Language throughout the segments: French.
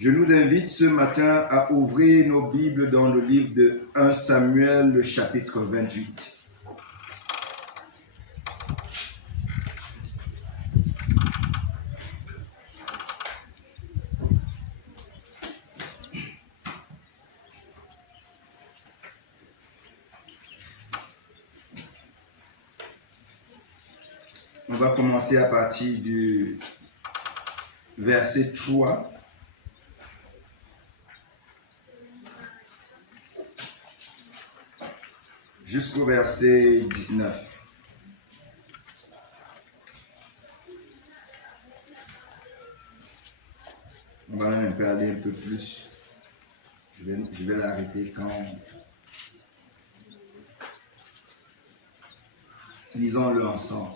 Je nous invite ce matin à ouvrir nos Bibles dans le livre de 1 Samuel, le chapitre 28. On va commencer à partir du verset 3. Jusqu'au verset 19. On va même un peu aller un peu plus. Je vais l'arrêter quand... Lisons-le ensemble.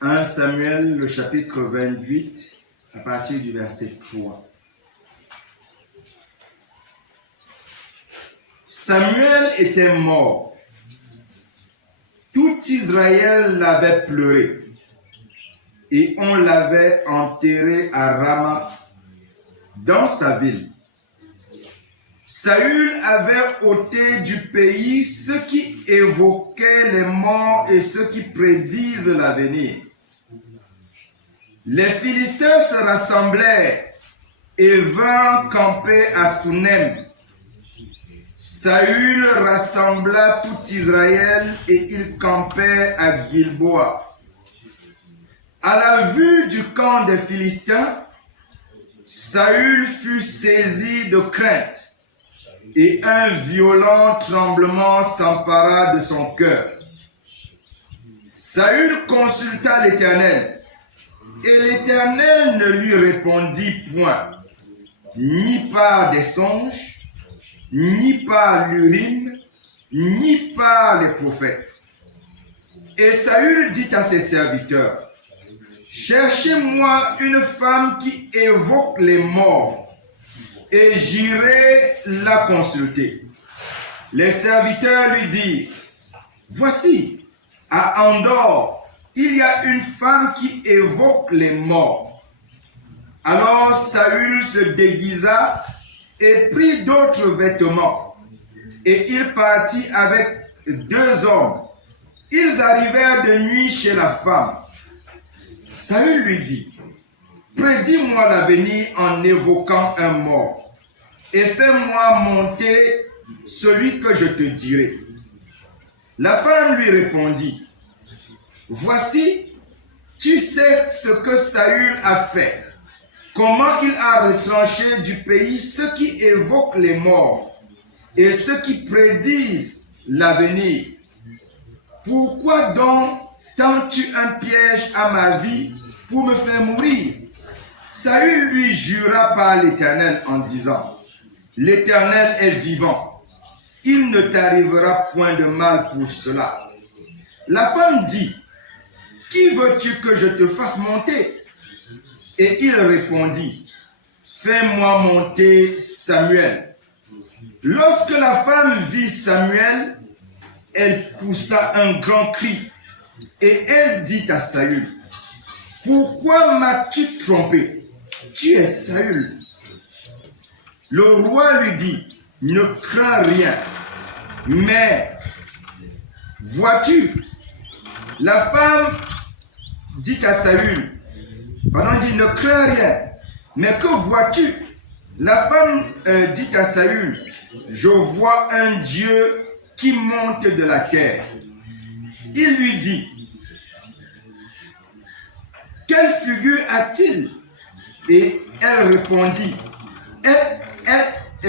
1 Samuel, le chapitre 28, à partir du verset 3. Samuel était mort. Tout Israël l'avait pleuré. Et on l'avait enterré à Rama, dans sa ville. Saül avait ôté du pays ceux qui évoquaient les morts et ceux qui prédisent l'avenir. Les Philistins se rassemblèrent et vinrent camper à Sunem. Saül rassembla tout Israël et il campait à Gilboa. À la vue du camp des Philistins, Saül fut saisi de crainte et un violent tremblement s'empara de son cœur. Saül consulta l'Éternel et l'Éternel ne lui répondit point, ni par des songes, ni par l'Urim, ni par les prophètes. Et Saül dit à ses serviteurs, « Cherchez-moi une femme qui évoque les morts, et j'irai la consulter. » Les serviteurs lui dirent, « Voici, à Endor, il y a une femme qui évoque les morts. » Alors Saül se déguisa et prit d'autres vêtements, et il partit avec 2 hommes. Ils arrivèrent de nuit chez la femme. Saül lui dit, « Prédis-moi l'avenir en évoquant un mort, et fais-moi monter celui que je te dirai. » La femme lui répondit, « Voici, tu sais ce que Saül a fait, comment il a retranché du pays ceux qui évoquent les morts et ceux qui prédisent l'avenir. Pourquoi donc tends-tu un piège à ma vie pour me faire mourir? » Saül lui jura par l'Éternel en disant, « L'Éternel est vivant, il ne t'arrivera point de mal pour cela. » La femme dit, « Qui veux-tu que je te fasse monter? » Et il répondit, « Fais-moi monter Samuel. » Lorsque la femme vit Samuel, elle poussa un grand cri et elle dit à Saül, « Pourquoi m'as-tu trompé? Tu es Saül. » Le roi lui dit, « Ne crains rien, mais vois-tu? » La femme dit à Saül, pardon, dit, « Ne crains rien, mais que vois-tu? » La femme dit à Saül, « Je vois un Dieu qui monte de la terre. » Il lui dit, « Quelle figure a-t-il? » Et elle répondit, «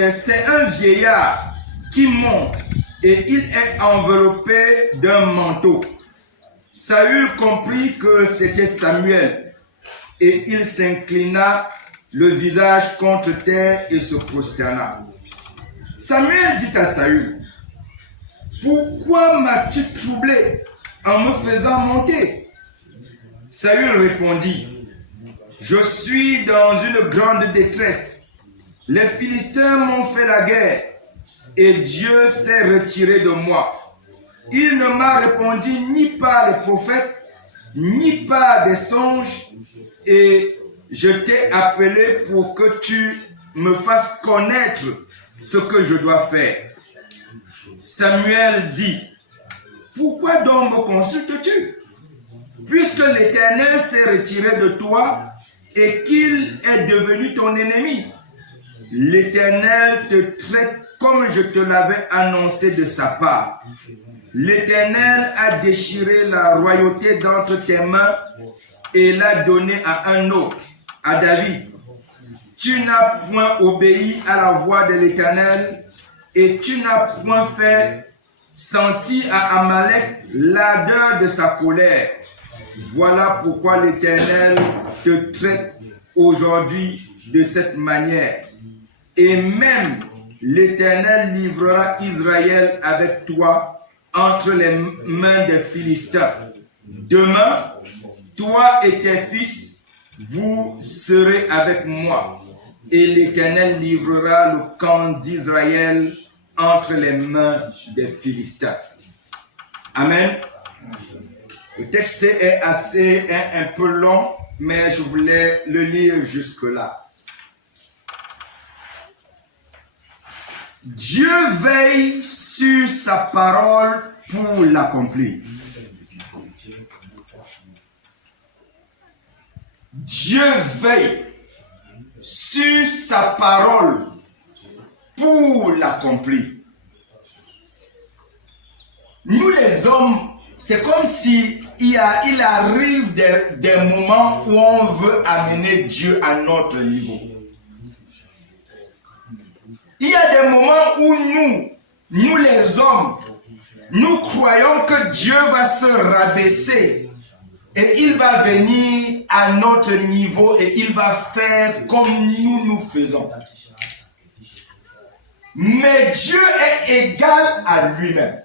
C'est un vieillard qui monte et il est enveloppé d'un manteau. » Saül comprit que c'était Samuel et il s'inclina le visage contre terre et se prosterna. Samuel dit à Saül, « Pourquoi m'as-tu troublé en me faisant monter? » Saül répondit, « Je suis dans une grande détresse. Les Philistins m'ont fait la guerre et Dieu s'est retiré de moi. Il ne m'a répondu ni par les prophètes, ni par des songes, et je t'ai appelé pour que tu me fasses connaître ce que je dois faire. Samuel dit, pourquoi donc me consultes-tu? Puisque l'Éternel s'est retiré de toi et qu'il est devenu ton ennemi. L'Éternel te traite comme je te l'avais annoncé de sa part. L'Éternel a déchiré la royauté d'entre tes mains et l'a donnée à un autre, à David. Tu n'as point obéi à la voix de l'Éternel et tu n'as point fait sentir à Amalek l'ardeur de sa colère. Voilà pourquoi l'Éternel te traite aujourd'hui de cette manière. Et même l'Éternel livrera Israël avec toi entre les mains des Philistins. Demain, toi et tes fils, vous serez avec moi. Et l'Éternel livrera le camp d'Israël entre les mains des Philistins. Amen. Le texte est un peu long, mais je voulais le lire jusque-là. Dieu veille sur sa parole pour l'accomplir. Dieu veille sur sa parole pour l'accomplir. Nous les hommes, c'est comme si il arrive des moments où on veut amener Dieu à notre niveau. Il y a des moments où nous les hommes, nous croyons que Dieu va se rabaisser et il va venir à notre niveau et il va faire comme nous faisons. Mais Dieu est égal à lui-même.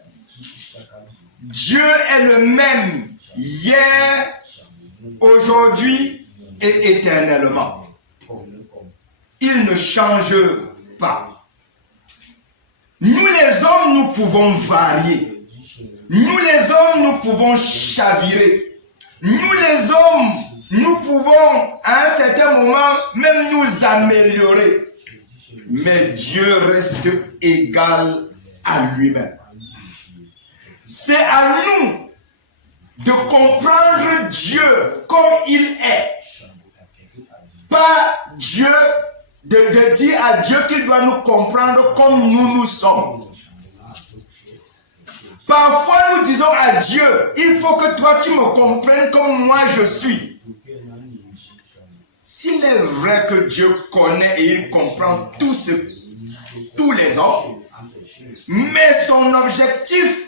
Dieu est le même hier, aujourd'hui et éternellement. Il ne change pas. Nous les hommes, nous pouvons varier. Nous les hommes, nous pouvons chavirer. Nous les hommes, nous pouvons à un certain moment même nous améliorer. Mais Dieu reste égal à lui-même. C'est à nous de comprendre Dieu comme il est. Pas Dieu, de dire à Dieu qu'il doit nous comprendre comme nous sommes. Parfois nous disons à Dieu, il faut que toi tu me comprennes comme moi je suis. S'il est vrai que Dieu connaît et il comprend tous les hommes, mais son objectif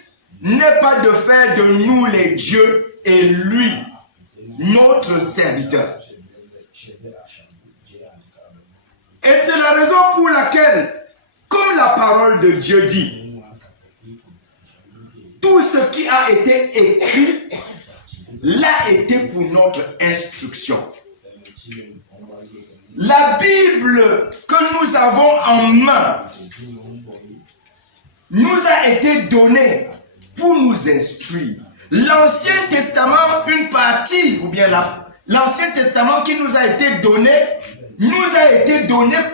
n'est pas de faire de nous les dieux et lui, notre serviteur. Et c'est la raison pour laquelle, comme la parole de Dieu dit, tout ce qui a été écrit l'a été pour notre instruction. La Bible que nous avons en main nous a été donnée pour nous instruire. L'Ancien Testament, une partie, ou bien l'Ancien Testament qui nous a été donné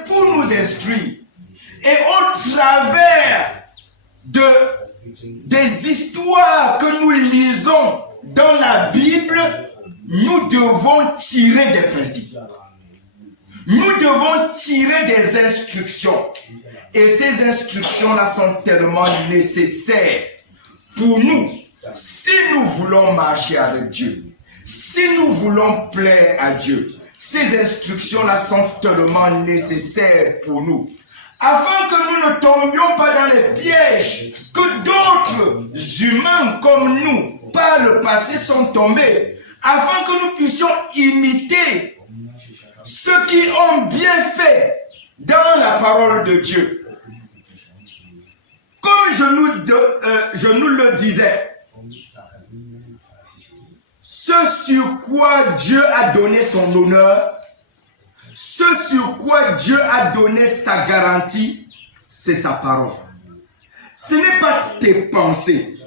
pour nous instruire. Et au travers des histoires que nous lisons dans la Bible, nous devons tirer des principes. Nous devons tirer des instructions. Et ces instructions-là sont tellement nécessaires pour nous. Si nous voulons marcher avec Dieu, si nous voulons plaire à Dieu, ces instructions-là sont tellement nécessaires pour nous. Afin que nous ne tombions pas dans les pièges que d'autres humains comme nous, par le passé, sont tombés. Afin que nous puissions imiter ceux qui ont bien fait dans la parole de Dieu. Comme je nous le disais, ce sur quoi Dieu a donné son honneur, ce sur quoi Dieu a donné sa garantie, c'est sa parole. Ce n'est pas tes pensées,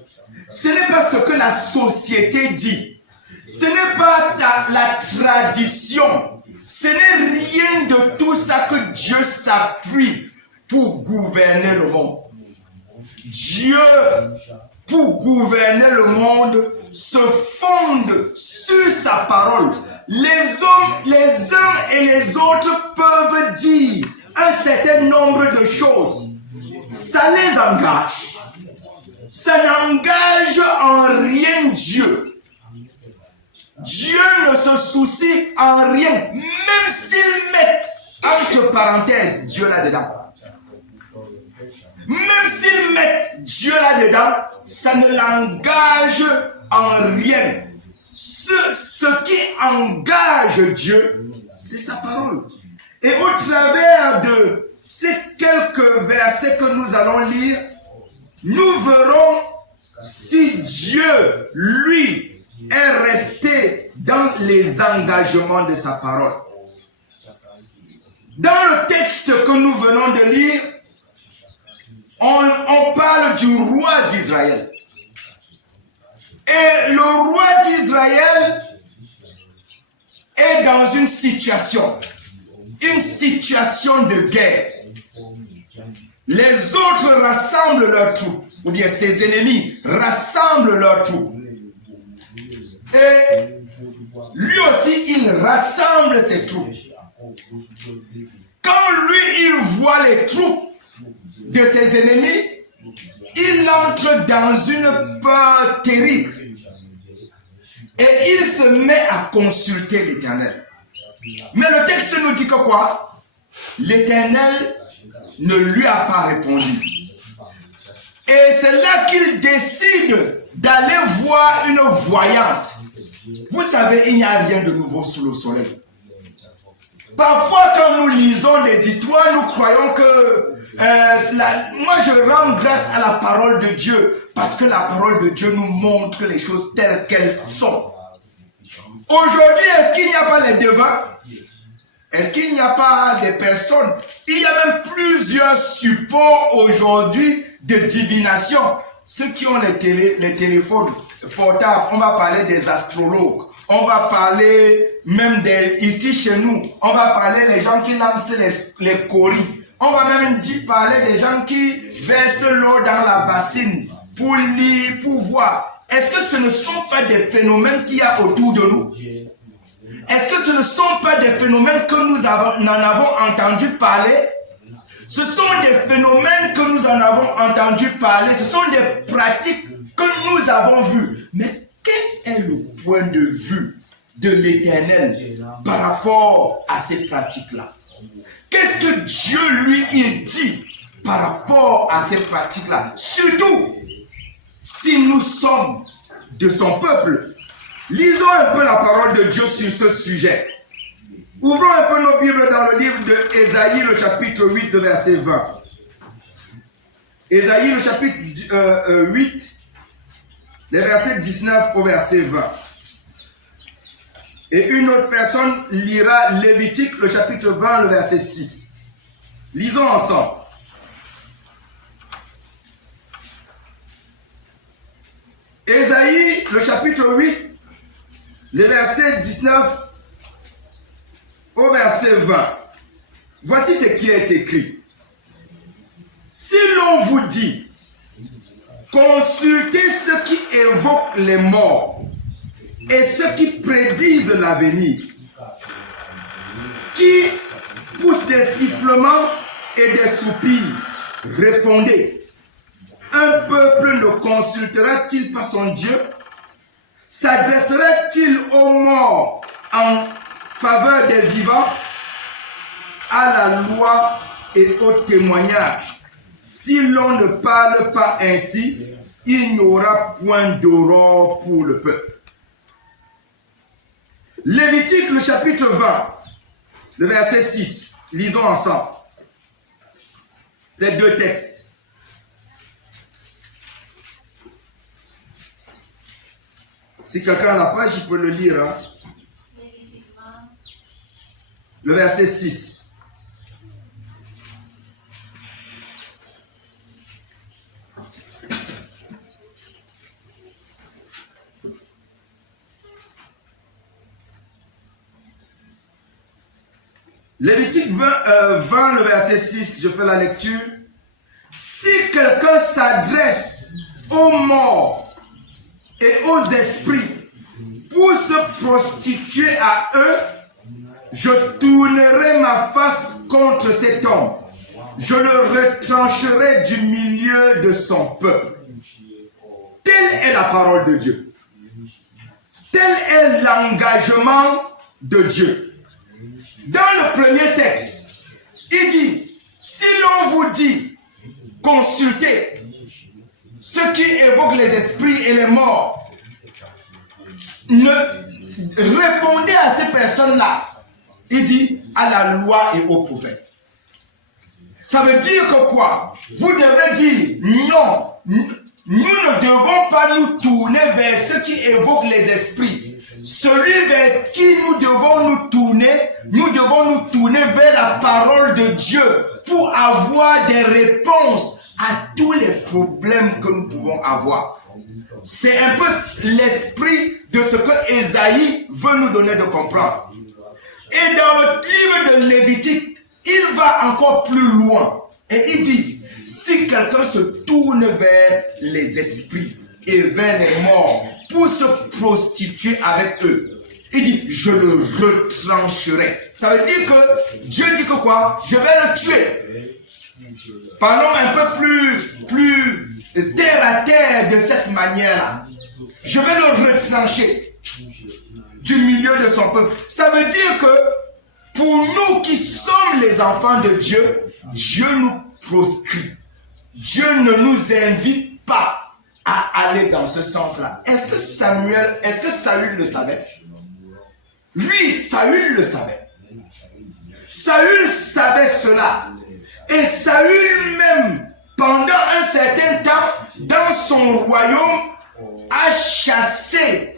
ce n'est pas ce que la société dit, ce n'est pas la tradition Ce n'est rien de tout ça que Dieu s'appuie pour gouverner le monde. Dieu, pour gouverner le monde, se fonde sur sa parole. Les hommes, les uns et les autres peuvent dire un certain nombre de choses. Ça les engage. Ça n'engage en rien Dieu. Dieu ne se soucie en rien, même s'ils mettent entre parenthèses Dieu là-dedans. Même s'ils mettent Dieu là-dedans, ça ne l'engage en rien. Ce qui engage Dieu, c'est sa parole. Et au travers de ces quelques versets que nous allons lire, nous verrons si Dieu, lui, est resté dans les engagements de sa parole. Dans le texte que nous venons de lire, on parle du roi d'Israël. Et le roi d'Israël est dans une situation de guerre. Les autres rassemblent leurs troupes, ou bien ses ennemis rassemblent leurs troupes. Et lui aussi, il rassemble ses troupes. Quand lui, il voit les troupes de ses ennemis, il entre dans une peur terrible. Et il se met à consulter l'Éternel. Mais le texte nous dit que quoi? L'Éternel ne lui a pas répondu. Et c'est là qu'il décide d'aller voir une voyante. Vous savez, il n'y a rien de nouveau sous le soleil. Parfois, quand nous lisons des histoires, nous croyons que moi je rends grâce à la parole de Dieu parce que la parole de Dieu nous montre les choses telles qu'elles sont. Aujourd'hui, est-ce qu'il n'y a pas les devins? Est-ce qu'il n'y a pas des personnes? Il y a même plusieurs supports aujourd'hui de divination. Ceux qui ont les téléphones portables, on va parler des astrologues. On va parler même ici chez nous, on va parler des gens qui lancent les coris. On va même parler des gens qui versent l'eau dans la bassine pour lire, pour voir. Est-ce que ce ne sont pas des phénomènes qu'il y a autour de nous? Est-ce que ce ne sont pas des phénomènes que nous en avons entendu parler? Ce sont des phénomènes que nous en avons entendu parler. Ce sont des pratiques que nous avons vues. Mais quel est le point de vue de l'Éternel par rapport à ces pratiques-là? Qu'est-ce que Dieu lui il dit par rapport à ces pratiques-là? Surtout si nous sommes de son peuple. Lisons un peu la parole de Dieu sur ce sujet. Ouvrons un peu nos Bibles dans le livre de Ésaïe, le chapitre 8, le verset 20. Ésaïe, le chapitre 8, les versets 19 au verset 20. Et une autre personne lira Lévitique, le chapitre 20, le verset 6. Lisons ensemble. Ésaïe, le chapitre 8, le verset 19 au verset 20. Voici ce qui est écrit. Si l'on vous dit, consultez ceux qui évoquent les morts et ceux qui prédisent l'avenir, qui poussent des sifflements et des soupirs, répondez. Un peuple ne consultera-t-il pas son Dieu? S'adressera-t-il aux morts en faveur des vivants? À la loi et au témoignage. Si l'on ne parle pas ainsi, il n'y aura point d'aurore pour le peuple. Lévitique, le chapitre 20, le verset 6. Lisons ensemble ces deux textes. Si quelqu'un a la page, il peut le lire. Hein? Le verset 6. Lévitique 20, le verset 6, je fais la lecture. Si quelqu'un s'adresse aux morts et aux esprits pour se prostituer à eux, je tournerai ma face contre cet homme. Je le retrancherai du milieu de son peuple. Telle est la parole de Dieu. Tel est l'engagement de Dieu. Dans le premier texte, il dit, si l'on vous dit, consultez ceux qui évoquent les esprits et les morts, ne répondez à ces personnes-là. Il dit, à la loi et aux prophètes. Ça veut dire que quoi? Vous devrez dire, non, nous ne devons pas nous tourner vers ceux qui évoquent les esprits. Celui vers qui nous devons nous tourner vers la parole de Dieu pour avoir des réponses à tous les problèmes que nous pouvons avoir. C'est un peu l'esprit de ce que Ésaïe veut nous donner de comprendre. Et dans le livre de Lévitique, il va encore plus loin. Et il dit, si quelqu'un se tourne vers les esprits et vers les morts pour se prostituer avec eux, il dit, je le retrancherai. Ça veut dire que Dieu dit que quoi? Je vais le tuer. Parlons un peu plus terre à terre de cette manière-là. Je vais le retrancher du milieu de son peuple. Ça veut dire que pour nous qui sommes les enfants de Dieu, Dieu nous proscrit. Dieu ne nous invite pas à aller dans ce sens-là. Est-ce que Saül le savait? Oui, Saül le savait. Saül savait cela. Et Saül même, pendant un certain temps, dans son royaume, a chassé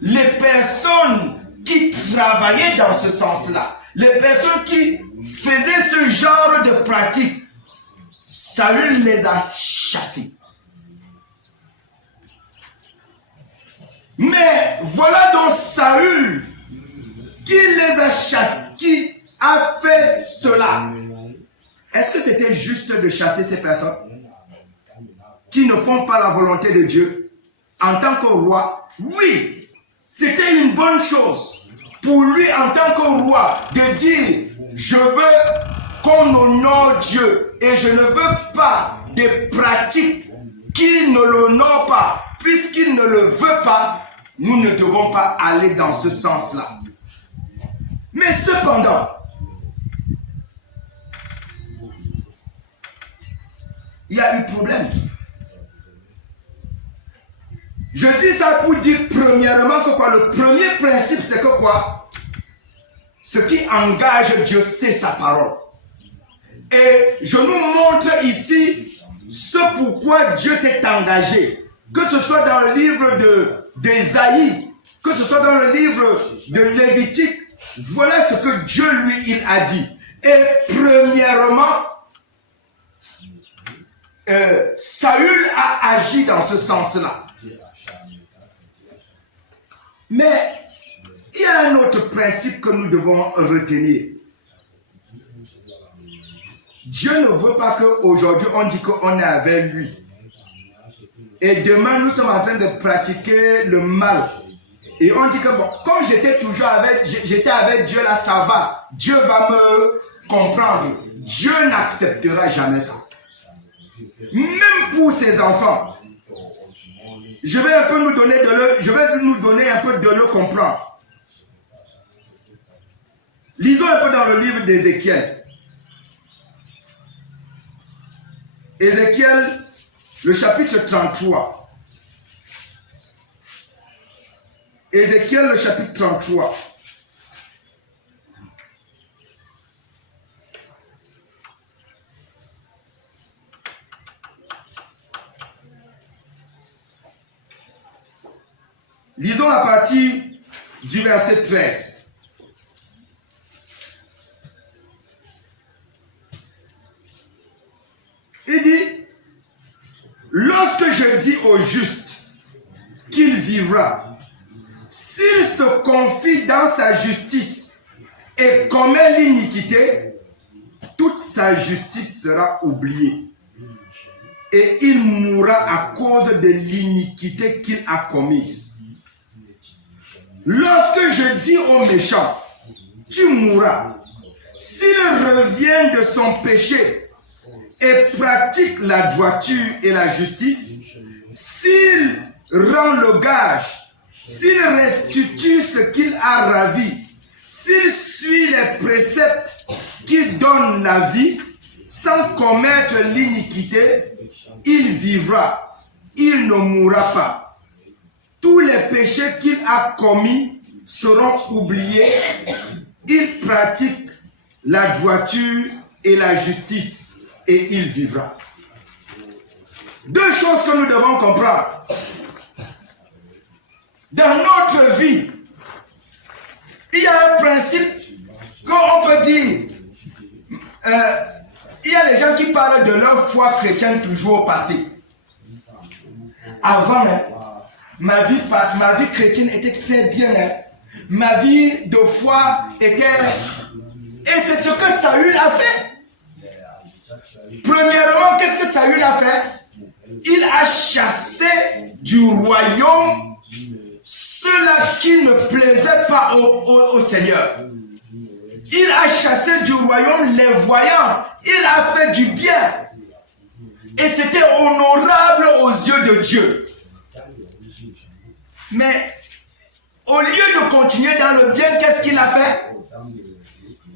les personnes qui travaillaient dans ce sens-là. Les personnes qui faisaient ce genre de pratique. Saül les a chassés. Mais voilà donc Saül qui les a chassés, qui a fait cela. Est-ce que c'était juste de chasser ces personnes qui ne font pas la volonté de Dieu en tant que roi? Oui, c'était une bonne chose pour lui en tant que roi de dire, je veux qu'on honore Dieu et je ne veux pas des pratiques qui ne l'honorent pas. Puisqu'il ne le veut pas, nous ne devons pas aller dans ce sens-là. Mais cependant, il y a eu problème. Je dis ça pour dire premièrement que quoi? Le premier principe, c'est que quoi? Ce qui engage Dieu, c'est sa parole. Et je nous montre ici ce pourquoi Dieu s'est engagé. Que ce soit dans le livre d'Ésaïe, que ce soit dans le livre de Lévitique, voilà ce que Dieu lui, il a dit. Et premièrement, Saül a agi dans ce sens-là. Mais il y a un autre principe que nous devons retenir. Dieu ne veut pas qu'aujourd'hui on dit qu'on est avec lui. Et demain nous sommes en train de pratiquer le mal. Et on dit que bon, comme j'étais avec Dieu là, ça va. Dieu va me comprendre. Dieu n'acceptera jamais ça. Même pour ses enfants. Je vais nous donner un peu de le comprendre. Lisons un peu dans le livre d'Ézéchiel. Ézéchiel, le chapitre 33. Ézéchiel, le chapitre 33. Lisons à partir du verset 13. Il dit, lorsque je dis au juste qu'il vivra, s'il se confie dans sa justice et commet l'iniquité, toute sa justice sera oubliée. Et il mourra à cause de l'iniquité qu'il a commise. Lorsque je dis au méchant, tu mourras, s'il revient de son péché et pratique la droiture et la justice, s'il rend le gage, s'il restitue ce qu'il a ravi, s'il suit les préceptes qui donnent la vie, sans commettre l'iniquité, il vivra, il ne mourra pas. Tous les péchés qu'il a commis seront oubliés. Il pratique la droiture et la justice et il vivra. Deux choses que nous devons comprendre. Dans notre vie, il y a un principe qu'on peut dire. Il y a des gens qui parlent de leur foi chrétienne toujours au passé. Avant, ma vie chrétienne était très bien. Ma vie de foi était... Et c'est ce que Saül a fait. Premièrement, qu'est-ce que Saül a fait? Il a chassé du royaume ceux-là qui ne plaisaient pas au Seigneur. Il a chassé du royaume les voyants. Il a fait du bien. Et c'était honorable aux yeux de Dieu. Mais au lieu de continuer dans le bien, qu'est-ce qu'il a fait?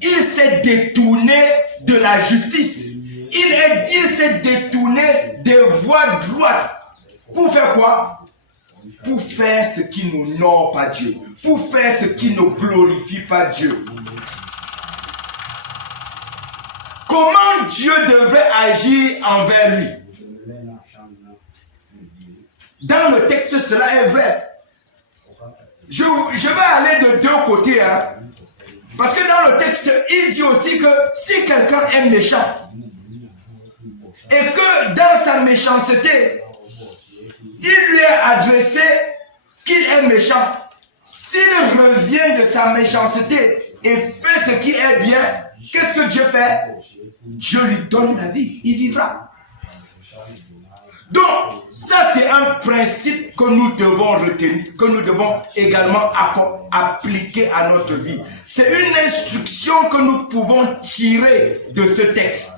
Il s'est détourné de la justice. Il s'est détourné des voies droites. Pour faire quoi? Pour faire ce qui n'honore pas Dieu. Pour faire ce qui ne glorifie pas Dieu. Comment Dieu devrait agir envers lui? Dans le texte, cela est vrai. Je vais aller de deux côtés. Parce que dans le texte, il dit aussi que si quelqu'un est méchant, et que dans sa méchanceté, il lui est adressé qu'il est méchant, s'il revient de sa méchanceté et fait ce qui est bien, qu'est-ce que Dieu fait? Dieu lui donne la vie, il vivra. Donc, ça c'est un principe que nous devons retenir, que nous devons également appliquer à notre vie. C'est une instruction que nous pouvons tirer de ce texte.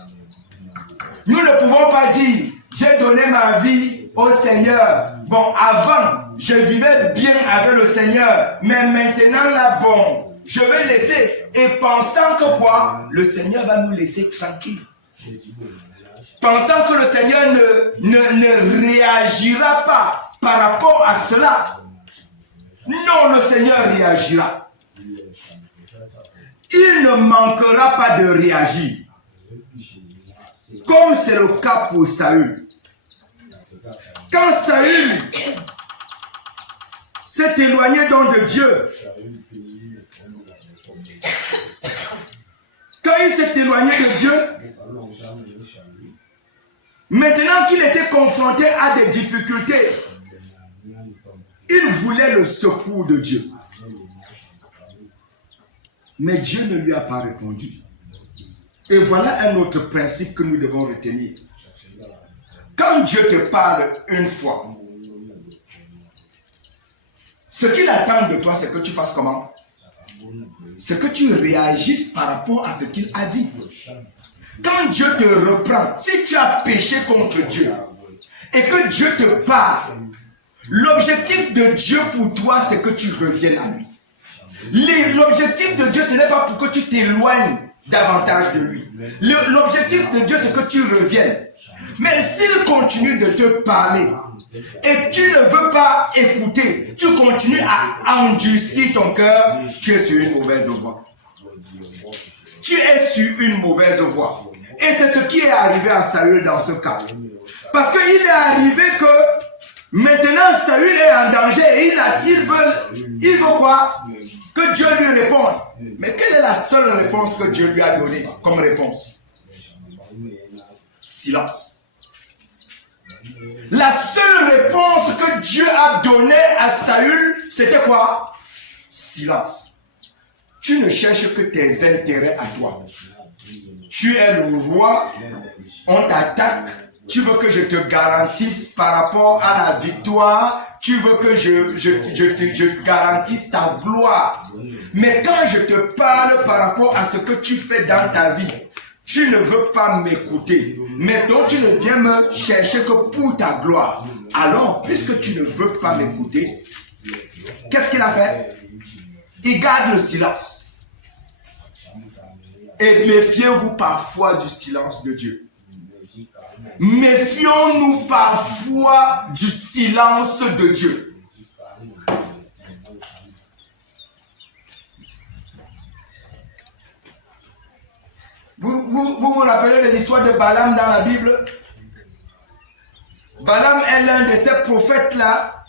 Nous ne pouvons pas dire, j'ai donné ma vie au Seigneur. Bon, avant, je vivais bien avec le Seigneur, mais maintenant là, bon, je vais laisser. Et pensant que quoi? Le Seigneur va nous laisser tranquille. Pensant que le Seigneur ne réagira pas par rapport à cela. Non, le Seigneur réagira. Il ne manquera pas de réagir. Comme c'est le cas pour Saül. Quand Saül s'est éloigné donc de Dieu, quand il s'est éloigné de Dieu, maintenant qu'il était confronté à des difficultés, il voulait le secours de Dieu. Mais Dieu ne lui a pas répondu. Et voilà un autre principe que nous devons retenir. Quand Dieu te parle une fois, ce qu'il attend de toi, c'est que tu fasses comment? C'est que tu réagisses par rapport à ce qu'il a dit. Quand Dieu te reprend, si tu as péché contre Dieu et que Dieu te parle, l'objectif de Dieu pour toi, c'est que tu reviennes à lui. L'objectif de Dieu, ce n'est pas pour que tu t'éloignes davantage de lui. L'objectif de Dieu, c'est que tu reviennes. Mais s'il continue de te parler et tu ne veux pas écouter, tu continues à endurcir ton cœur, tu es sur une mauvaise voie. Tu es sur une mauvaise voie. Et c'est ce qui est arrivé à Saül dans ce cas. Parce qu'il est arrivé que maintenant Saül est en danger et il veut quoi? Que Dieu lui réponde. Mais quelle est la seule réponse que Dieu lui a donnée comme réponse? Silence. La seule réponse que Dieu a donnée à Saül, c'était quoi? Silence. tu ne cherches que tes intérêts à toi. Tu es le roi, on t'attaque, tu veux que je te garantisse par rapport à la victoire, tu veux que je garantisse ta gloire. Mais quand je te parle par rapport à ce que tu fais dans ta vie, tu ne veux pas m'écouter. Mais donc tu ne viens me chercher que pour ta gloire. Alors, puisque tu ne veux pas m'écouter, qu'est-ce qu'il a fait? Il garde le silence. Et méfiez-vous parfois du silence de Dieu. Méfions-nous parfois du silence de Dieu. Vous rappelez de l'histoire de Balaam dans la Bible? Balaam est l'un de ces prophètes-là.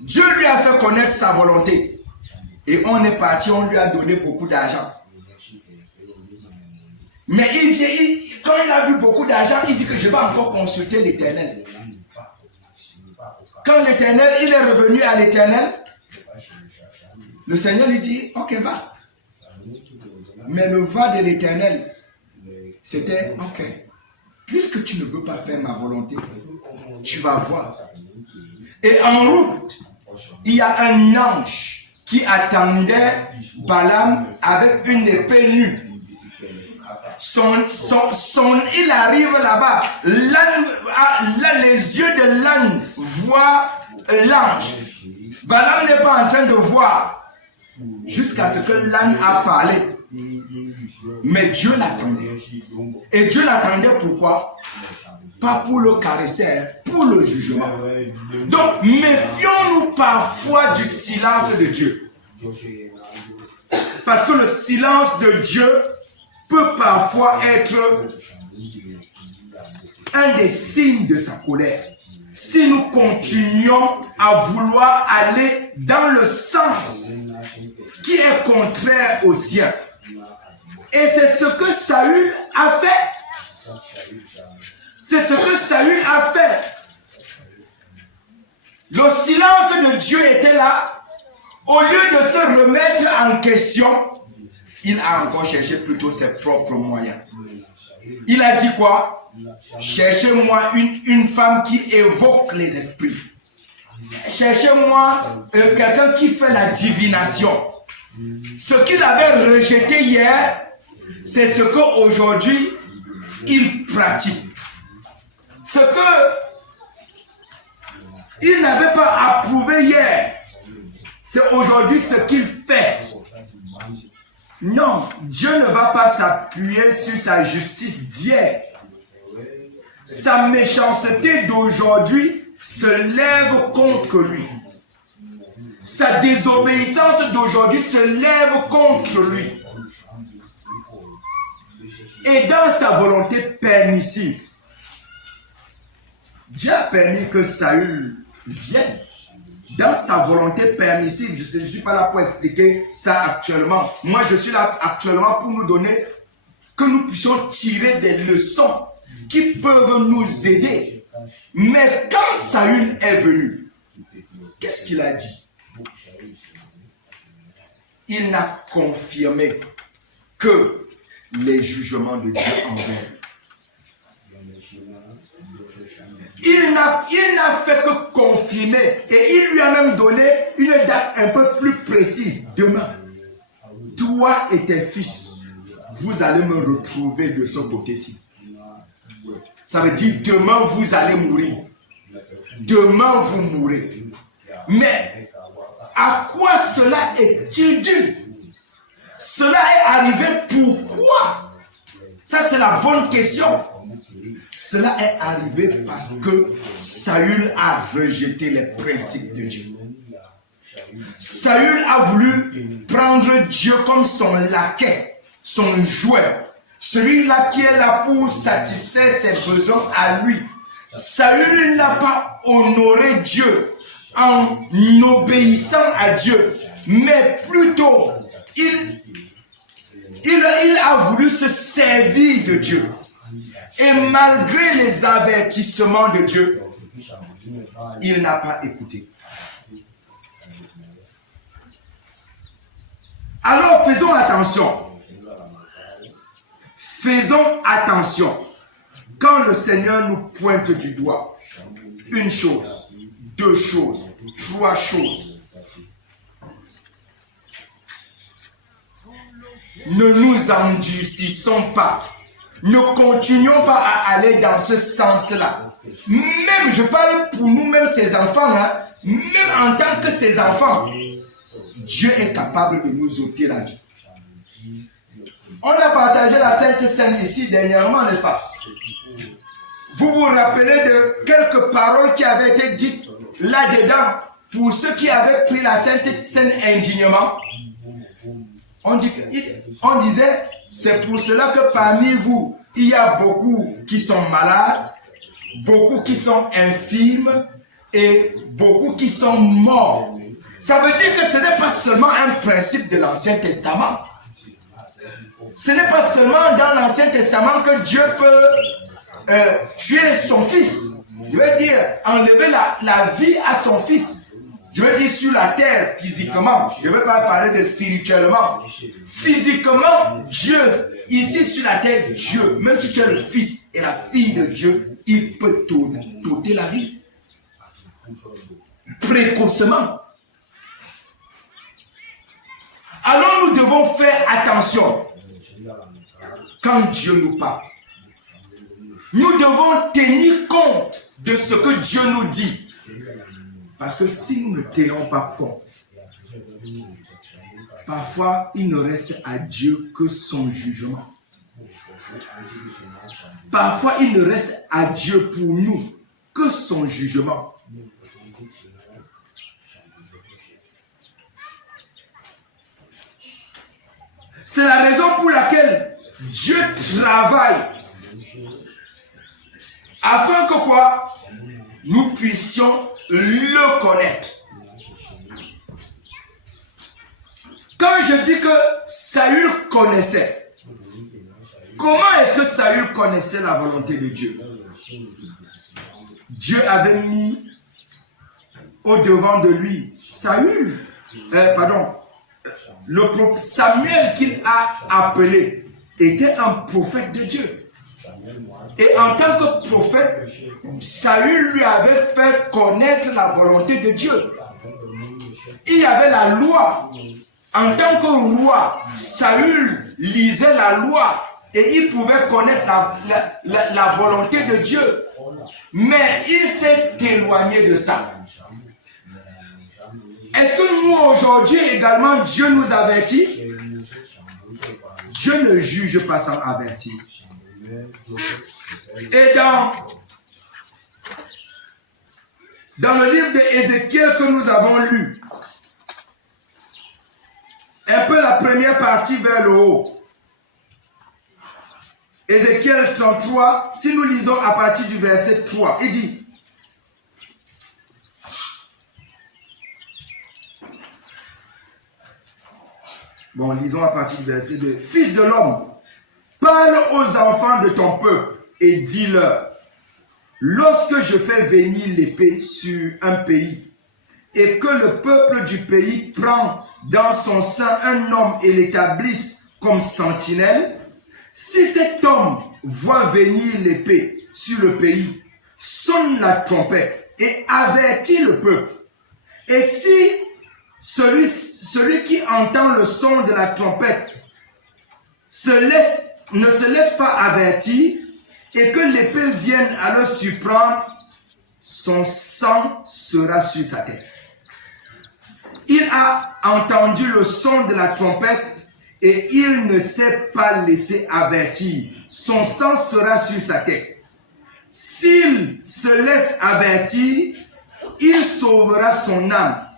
Dieu lui a fait connaître sa volonté. Et on est parti, on lui a donné beaucoup d'argent. Mais quand il a vu beaucoup d'argent, il dit que je vais encore consulter l'Éternel. Quand l'Éternel, il est revenu à l'Éternel, le Seigneur lui dit, ok, va. Mais le va de l'Éternel, c'était, ok, puisque tu ne veux pas faire ma volonté, tu vas voir. Et en route, il y a un ange qui attendait Balaam avec une épée nue. Il arrive là-bas, les yeux de l'âne voient l'ange. Balaam n'est pas en train de voir jusqu'à ce que l'âne a parlé. Mais Dieu l'attendait. Et Dieu l'attendait pourquoi? Pas pour le caresser, pour le jugement. Donc, méfions-nous parfois du silence de Dieu. Parce que le silence de Dieu peut parfois être un des signes de sa colère. Si nous continuons à vouloir aller dans le sens qui est contraire au sien. Et c'est ce que Saül a fait. C'est ce que Saül a fait. Le silence de Dieu était là. Au lieu de se remettre en question, il a encore cherché plutôt ses propres moyens. Il a dit quoi? Cherchez-moi une femme qui évoque les esprits. Cherchez-moi quelqu'un qui fait la divination. Ce qu'il avait rejeté hier, c'est ce qu'aujourd'hui il pratique. Ce que il n'avait pas approuvé hier, c'est aujourd'hui ce qu'il fait. Non, Dieu ne va pas s'appuyer sur sa justice d'hier. Sa méchanceté d'aujourd'hui se lève contre lui. Sa désobéissance d'aujourd'hui se lève contre lui. Et dans sa volonté permissive, Dieu a permis que Saül vienne. Dans sa volonté permissive, je ne suis pas là pour expliquer ça actuellement. Moi, je suis là actuellement pour nous donner, que nous puissions tirer des leçons qui peuvent nous aider. Mais quand Saül est venu, qu'est-ce qu'il a dit? Il n'a confirmé que les jugements de Dieu envers. Il n'a fait que confirmer et il lui a même donné une date un peu plus précise. Demain, toi et tes fils, vous allez me retrouver de ce côté-ci. Ça veut dire demain vous allez mourir. Demain vous mourrez. Mais à quoi cela est-il dû? Cela est arrivé pourquoi? Ça c'est la bonne question. Cela est arrivé parce que Saül a rejeté les principes de Dieu. Saül a voulu prendre Dieu comme son laquais, son jouet, celui-là qui est là pour satisfaire ses besoins à lui. Saül n'a pas honoré Dieu en obéissant à Dieu, mais plutôt il a voulu se servir de Dieu. Et malgré les avertissements de Dieu, il n'a pas écouté. Alors faisons attention. Faisons attention. Quand le Seigneur nous pointe du doigt, une chose, deux choses, trois choses, ne nous endurcissons pas. Ne continuons pas à aller dans ce sens-là. Même, je parle pour nous-mêmes, ces enfants, hein, même en tant que ces enfants, Dieu est capable de nous ôter la vie. On a partagé la Sainte Seine ici dernièrement, n'est-ce pas? Vous vous rappelez de quelques paroles qui avaient été dites là-dedans pour ceux qui avaient pris la Sainte Seine indignement? On disait, c'est pour cela que parmi vous, il y a beaucoup qui sont malades, beaucoup qui sont infirmes et beaucoup qui sont morts. Ça veut dire que ce n'est pas seulement un principe de l'Ancien Testament. Ce n'est pas seulement dans l'Ancien Testament que Dieu peut tuer son fils. Je veux dire, enlever la vie à son fils. Je veux dire sur la terre, physiquement. Je ne veux pas parler de spirituellement. Physiquement, Dieu, ici sur la terre, Dieu, même si tu es le fils et la fille de Dieu, il peut t'ôter la vie. Précocement. Alors nous devons faire attention quand Dieu nous parle. Nous devons tenir compte de ce que Dieu nous dit. Parce que si nous ne tenons pas compte, parfois il ne reste à Dieu que son jugement. Parfois il ne reste à Dieu pour nous que son jugement. C'est la raison pour laquelle Dieu travaille afin que quoi? Nous puissions le connaître. Quand je dis que Saül connaissait, comment est-ce que Saül connaissait la volonté de Dieu? Dieu avait mis au devant de lui le prophète Samuel qu'il a appelé était un prophète de Dieu. Et en tant que prophète, Saül lui avait fait connaître la volonté de Dieu. Il y avait la loi. En tant que roi, Saül lisait la loi et il pouvait connaître la volonté de Dieu. Mais il s'est éloigné de ça. Est-ce que nous aujourd'hui également Dieu nous avertit? Dieu ne juge pas sans avertir. Et dans le livre d'Ézéchiel que nous avons lu, un peu la première partie vers le haut, Ézéchiel 33, si nous lisons à partir du verset 3, il dit: bon, lisons à partir du verset 2. Fils de l'homme, parle aux enfants de ton peuple et dis-leur: lorsque je fais venir l'épée sur un pays et que le peuple du pays prend dans son sein un homme et l'établisse comme sentinelle, si cet homme voit venir l'épée sur le pays, sonne la trompette et avertit le peuple. Et si celui qui entend le son de la trompette ne se laisse pas avertir et que l'épée vienne à le surprendre, son sang sera sur sa tête. Il a entendu le son de la trompette et il ne s'est pas laissé avertir. Son sang sera sur sa tête. S'il se laisse avertir, il sauvera son âme.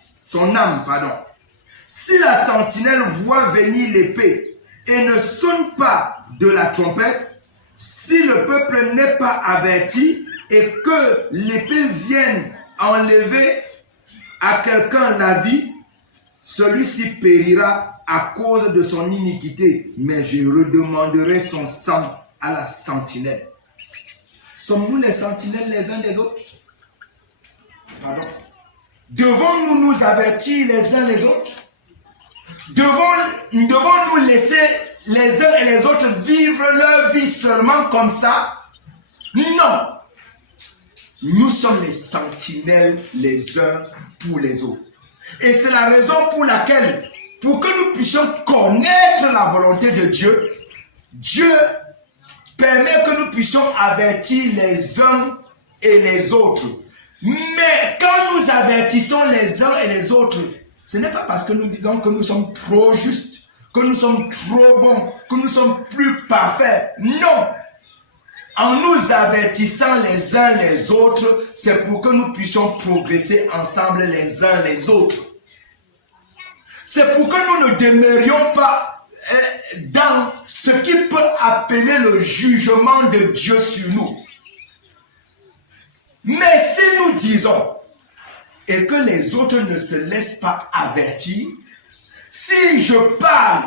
Si la sentinelle voit venir l'épée et ne sonne pas de la trompette, si le peuple n'est pas averti et que l'épée vienne enlever à quelqu'un la vie, celui-ci périra à cause de son iniquité, mais je redemanderai son sang à la sentinelle. Sommes-nous les sentinelles les uns des autres? Pardon. Devons-nous nous avertir les uns les autres? devons-nous laisser les uns et les autres vivre leur vie seulement comme ça? Non. Nous sommes les sentinelles les uns pour les autres. Et c'est la raison pour laquelle, pour que nous puissions connaître la volonté de Dieu, Dieu permet que nous puissions avertir les uns et les autres. Mais quand nous avertissons les uns et les autres, ce n'est pas parce que nous disons que nous sommes trop justes, que nous sommes trop bons, que nous sommes plus parfaits. Non. En nous avertissant les uns les autres, c'est pour que nous puissions progresser ensemble les uns les autres. C'est pour que nous ne demeurions pas dans ce qui peut appeler le jugement de Dieu sur nous. Mais si nous disons et que les autres ne se laissent pas avertir, si je parle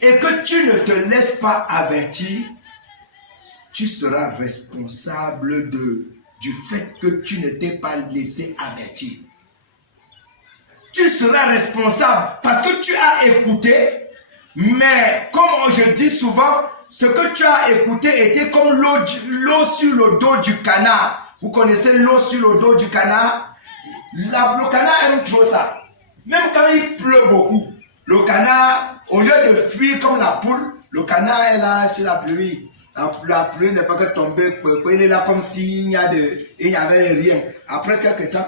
et que tu ne te laisses pas avertir, tu seras responsable du fait que tu ne t'es pas laissé avertir. Tu seras responsable parce que tu as écouté, mais comme je dis souvent, ce que tu as écouté était comme l'eau sur le dos du canard. Vous connaissez l'eau sur le dos du canard? Le canard aime trop ça. Même quand il pleut beaucoup, le canard, au lieu de fuir comme la poule, le canard est là sur la pluie. La pluie n'est pas que tombée, il est là comme s'il n'y avait rien. Après quelques temps,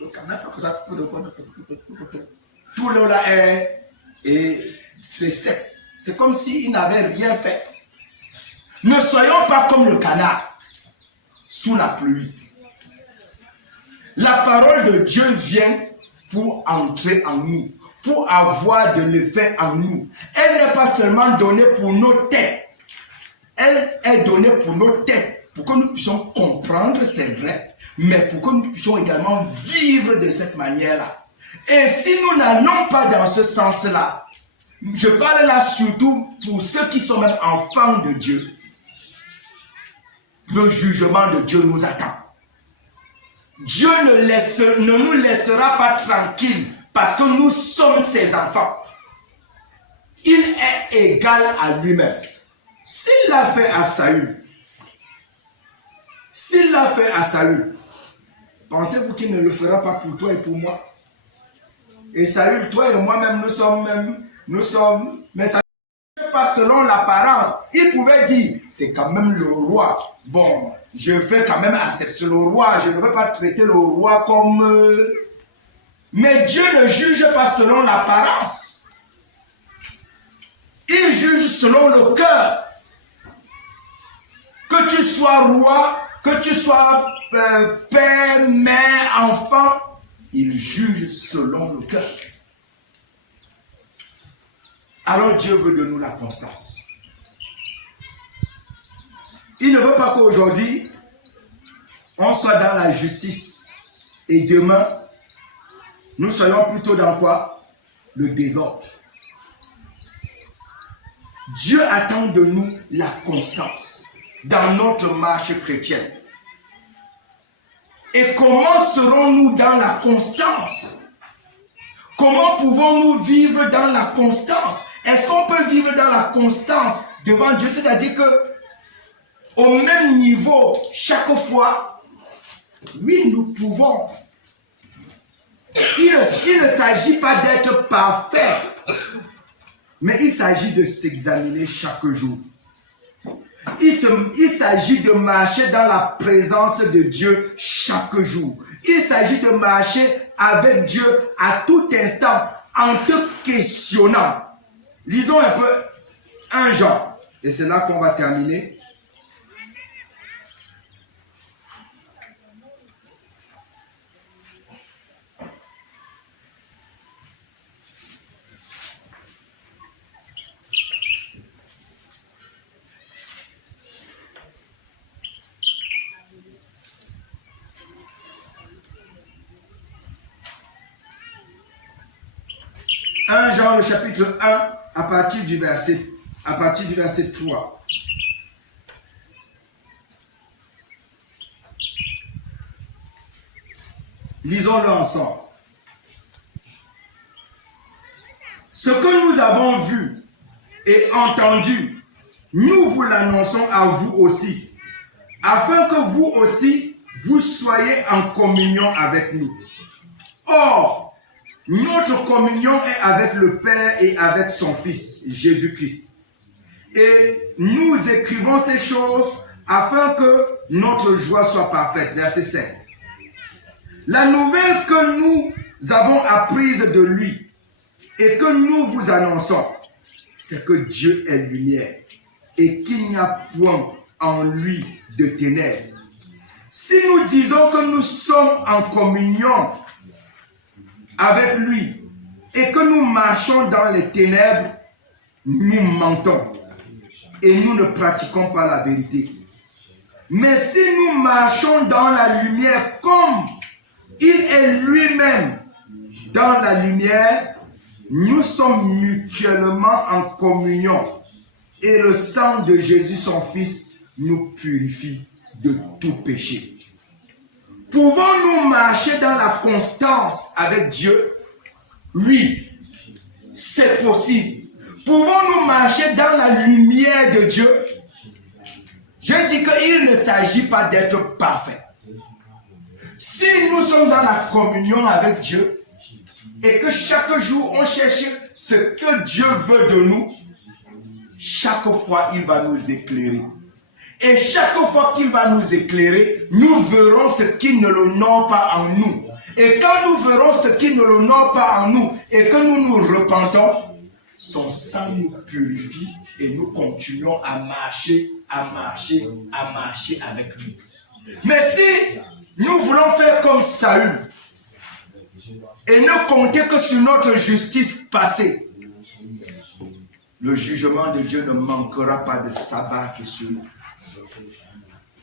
le canard fait que ça, tout l'eau là c'est sec. C'est comme s'il n'avait rien fait. Ne soyons pas comme le canard sous la pluie. La parole de Dieu vient pour entrer en nous, pour avoir de l'effet en nous. Elle n'est pas seulement donnée pour nos têtes. Elle est donnée pour nos têtes, pour que nous puissions comprendre, c'est vrai, mais pour que nous puissions également vivre de cette manière-là. Et si nous n'allons pas dans ce sens-là, je parle là surtout pour ceux qui sont même enfants de Dieu, le jugement de Dieu nous attend. Dieu ne nous laissera pas tranquilles parce que nous sommes ses enfants. Il est égal à lui-même. S'il l'a fait à Saül, pensez-vous qu'il ne le fera pas pour toi et pour moi? Et Saül, toi et moi-même, nous sommes, mais ça n'est pas selon l'apparence. Il pouvait dire, c'est quand même le roi. Bon, je vais quand même accepter le roi, je ne vais pas traiter le roi comme... Mais Dieu ne juge pas selon l'apparence. Il juge selon le cœur. Que tu sois roi, que tu sois père, mère, enfant, il juge selon le cœur. Alors Dieu veut de nous la constance. Il ne veut pas qu'aujourd'hui, on soit dans la justice et demain, nous soyons plutôt dans quoi? Le désordre. Dieu attend de nous la constance dans notre marche chrétienne. Et comment serons-nous dans la constance? Comment pouvons-nous vivre dans la constance? Est-ce qu'on peut vivre dans la constance devant Dieu? C'est-à-dire que au même niveau chaque fois, oui, nous pouvons. Il ne s'agit pas d'être parfait, mais il s'agit de s'examiner chaque jour. Il s'agit de marcher dans la présence de Dieu chaque jour. Il s'agit de marcher avec Dieu à tout instant en te questionnant. Lisons un peu 1 Jean. Et c'est là qu'on va terminer. Jean, le chapitre 1, à partir du verset 3. Lisons-le ensemble. Ce que nous avons vu et entendu, nous vous l'annonçons à vous aussi, afin que vous aussi, vous soyez en communion avec nous. Or, notre communion est avec le Père et avec son Fils, Jésus-Christ. Et nous écrivons ces choses afin que notre joie soit parfaite. Verset 5. La nouvelle que nous avons apprise de lui et que nous vous annonçons, c'est que Dieu est lumière et qu'il n'y a point en lui de ténèbres. Si nous disons que nous sommes en communion avec lui et que nous marchons dans les ténèbres, nous mentons et nous ne pratiquons pas la vérité. Mais si nous marchons dans la lumière comme il est lui-même dans la lumière, nous sommes mutuellement en communion et le sang de Jésus, son Fils, nous purifie de tout péché. Pouvons-nous marcher dans la constance avec Dieu? Oui, c'est possible. Pouvons-nous marcher dans la lumière de Dieu? Je dis qu'il ne s'agit pas d'être parfait. Si nous sommes dans la communion avec Dieu et que chaque jour on cherche ce que Dieu veut de nous, chaque fois il va nous éclairer. Et chaque fois qu'il va nous éclairer, nous verrons ce qui ne l'honore pas en nous. Et quand nous verrons ce qui ne l'honore pas en nous et que nous nous repentons, son sang nous purifie et nous continuons à marcher avec lui. Mais si nous voulons faire comme Saül et ne compter que sur notre justice passée, le jugement de Dieu ne manquera pas de s'abattre sur nous.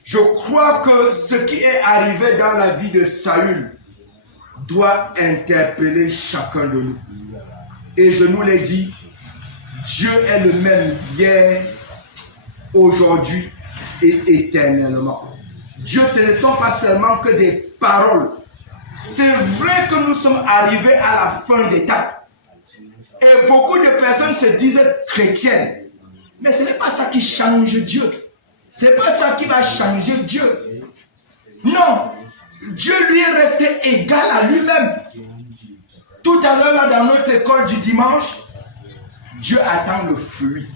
Je crois que ce qui est arrivé dans la vie de Saül doit interpeller chacun de nous. Et je nous l'ai dit, Dieu est le même hier, aujourd'hui et éternellement. Dieu, ce ne sont pas seulement que des paroles. C'est vrai que nous sommes arrivés à la fin des temps. Et beaucoup de personnes se disent chrétiennes. Mais ce n'est pas ça qui change Dieu. Ce n'est pas ça qui va changer Dieu. Non. Dieu lui est resté égal à lui-même. Tout à l'heure, là, dans notre école du dimanche, Dieu attend le fruit.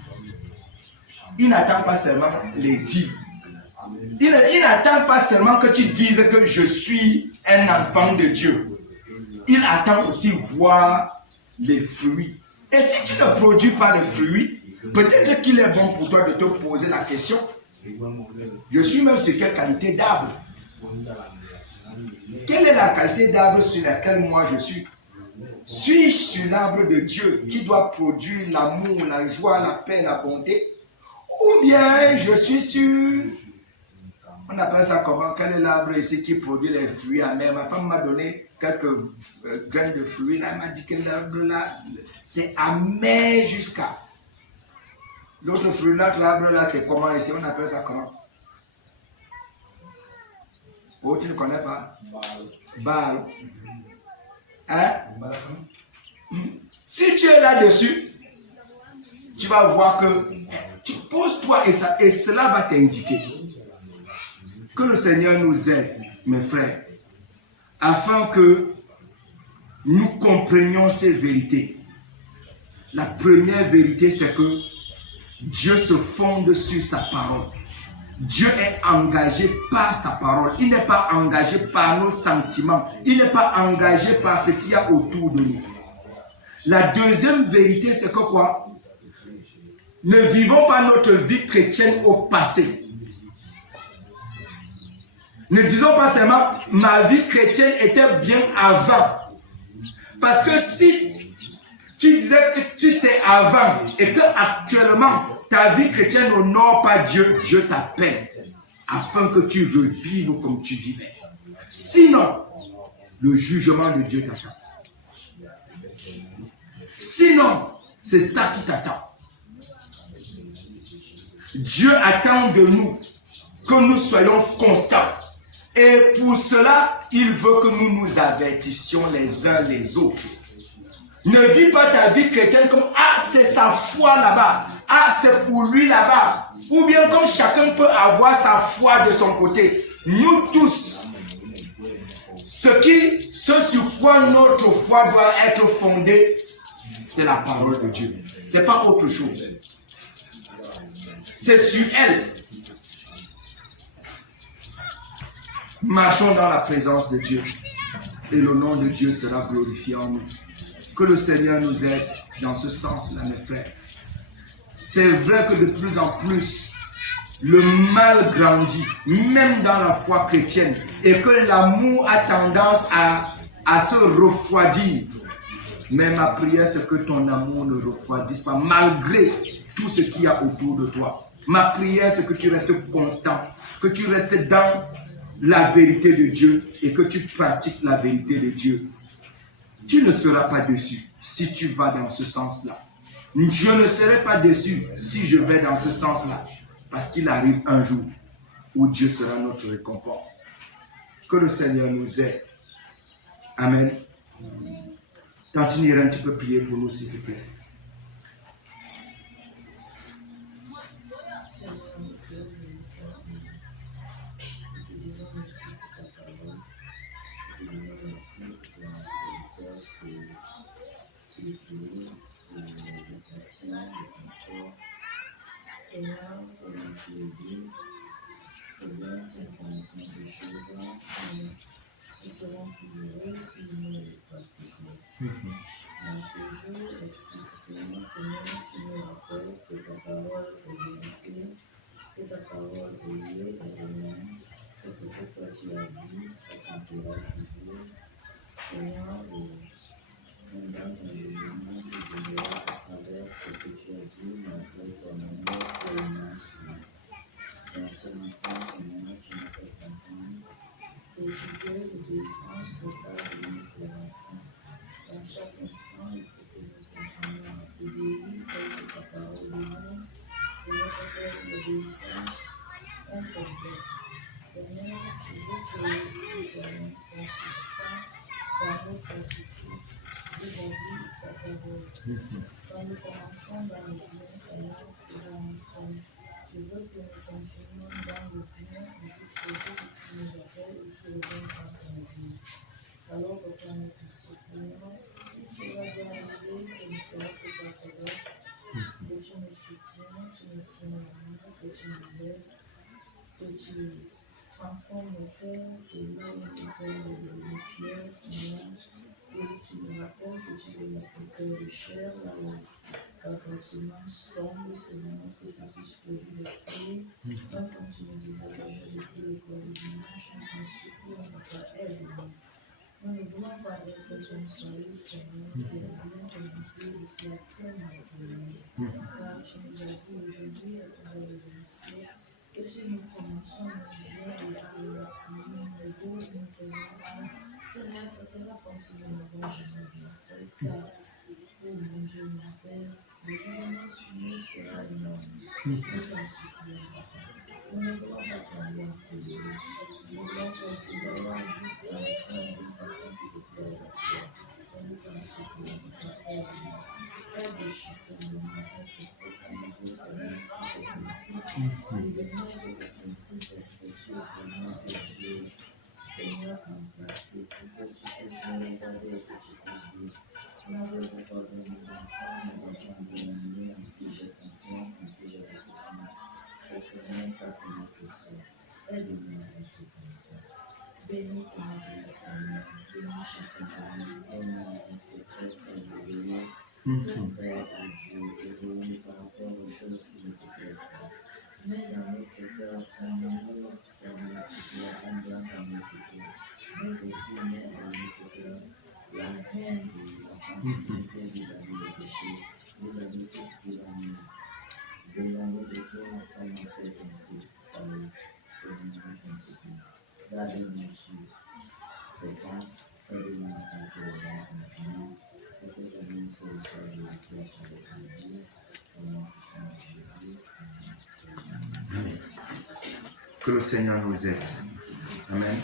Il n'attend pas seulement les dits. Il n'attend pas seulement que tu dises que je suis un enfant de Dieu. Il attend aussi voir les fruits. Et si tu ne produis pas les fruits, peut-être qu'il est bon pour toi de te poser la question. Je suis même sur quelle qualité d'arbre? Quelle est la qualité d'arbre sur laquelle moi je suis? Suis-je sur l'arbre de Dieu qui doit produire l'amour, la joie, la paix, la bonté? Ou bien je suis sur... On appelle ça comment? Quel est l'arbre ici qui produit les fruits amers? Ma femme m'a donné quelques graines de fruits. Là, elle m'a dit que l'arbre là, c'est amer jusqu'à... L'autre fruit, l'autre arbre là, c'est comment ici? On appelle ça comment? Oh, tu ne connais pas? Bâle. Hein? Si tu es là-dessus, tu vas voir que tu poses-toi et cela va t'indiquer que le Seigneur nous aide, mes frères, afin que nous comprenions ces vérités. La première vérité, c'est que Dieu se fonde sur sa parole. Dieu est engagé par sa parole. Il n'est pas engagé par nos sentiments. Il n'est pas engagé par ce qu'il y a autour de nous. La deuxième vérité, c'est que quoi? Ne vivons pas notre vie chrétienne au passé. Ne disons pas seulement ma vie chrétienne était bien avant. Parce que si tu disais que tu sais avant et que actuellement ta vie chrétienne n'honore pas Dieu, Dieu t'appelle afin que tu revives comme tu vivais. Sinon, le jugement de Dieu t'attend. Sinon, c'est ça qui t'attend. Dieu attend de nous que nous soyons constants. Et pour cela, il veut que nous nous avertissions les uns les autres. Ne vis pas ta vie chrétienne comme ah c'est sa foi là-bas, ah c'est pour lui là-bas, ou bien comme chacun peut avoir sa foi de son côté. Nous tous, ce sur quoi notre foi doit être fondée, c'est la parole de Dieu. C'est pas autre chose. C'est sur elle. Marchons dans la présence de Dieu et le nom de Dieu sera glorifié en nous. Que le Seigneur nous aide dans ce sens-là, mes frères. C'est vrai que de plus en plus, le mal grandit, même dans la foi chrétienne, et que l'amour a tendance à se refroidir. Mais ma prière, c'est que ton amour ne refroidisse pas, malgré tout ce qu'il y a autour de toi. Ma prière, c'est que tu restes constant, que tu restes dans la vérité de Dieu et que tu pratiques la vérité de Dieu. Tu ne seras pas déçu si tu vas dans ce sens-là. Je ne serai pas déçu si je vais dans ce sens-là. Parce qu'il arrive un jour où Dieu sera notre récompense. Que le Seigneur nous aide. Amen. Tante Nirène, tu peux prier pour nous, s'il te plaît. Seigneur, comme tu le dis, c'est bien si nous connaissons ces choses-là, mais nous serons plus heureux si nous les pratiquons. Dans ce jour, explicitement, Seigneur, tu nous rappelles que ta parole est vérité, que ta parole est liée et elle-même, que ce que toi tu as dit, s'accomplira toujours. Seigneur, nous donne un élément qui verra à travers ce que tu as dit, malgré ton amour pour le monde. Dans ce matin, Seigneur, tu nous fais comprendre que tu veux l'obéissance totale de tes enfants. Dans chaque instant, il faut que nous continuions à obéir tel que ta parole demande, et notre faire l'obéissance complète. Seigneur, je veux que nous soyons consistants dans notre attitude vis-à-vis de ta parole. Quand nous commençons dans le bien, Seigneur, c'est dans le temps. Je veux que nous continuions dans le bien jusqu'au jour où tu nous appelles et tu reviens dans ton église. Alors, Papa, nous te supplions, si cela doit arriver, ce ne sera que par ta grâce, que tu nous soutiens, tu nous tiens la main, que tu nous aides, que tu transformes nos cœurs, et là où nos cœurs deviennent pierres, Seigneur, et tu nous rappelles que tu veux notre cœur de chair, là où la semence tombe, Seigneur, que ça puisse produire des fruits. Comme tu nous disais déjà depuis l'école du dimanche, un secours, notre aide-nous. Nous ne voulons pas être comme salut, Seigneur, qui a bien commencé depuis la terre maintenant. Car tu nous as dit aujourd'hui, à travers le lycée, que si nous commençons notre bien et que nous faisons pas, Seigneur, ça sera comme si nous n'avons jamais bien fait. Car, oh mon Dieu, mon Père, le jugement sur nous sera énorme. Nous t'en supplions. Nous ne voulons pas tomber en prière. Nous voulons considérer jusqu'à la fin d'une façon qui te plaise à toi. Et nous t'en supplions, aide-nous. Aide chacun de nous à être focalisés, Seigneur, sur tes principes. Et de mettre tes principes respectueux vraiment de Dieu, Seigneur, en pratique, pour que tu puisses nous regarder et que tu puisses dire, n'avez-vous pas vu mes enfants bien-aimés en qui j'ai confiance, en qui j'ai confiance. C'est Seigneur, ça c'est notre souhait. Aide-nous à être comme ça. Bénis ton Église, Seigneur. Bénis chacun de nous. Aide-nous à être très, très éveillés, très à Dieu, éveillés par rapport aux choses qui ne te plaisent pas. Mais dans notre cœur, un amour, Seigneur, qui abondant dans notre cœur. Mais aussi, mets dans notre cœur la haine et la sensibilité vis-à-vis des péchés, vis-à-vis de tout ce qui va nous éloigner de toi, comme a fait ton fils Saül. Seigneur, je t'en supplie. Garde-nous sur tes pas, aide-nous à porter le bon sentiment, et que ton nom seul soit glorifié à travers ton Église, au nom puissant de Jésus. Amen. Que le Seigneur nous aide. Amen.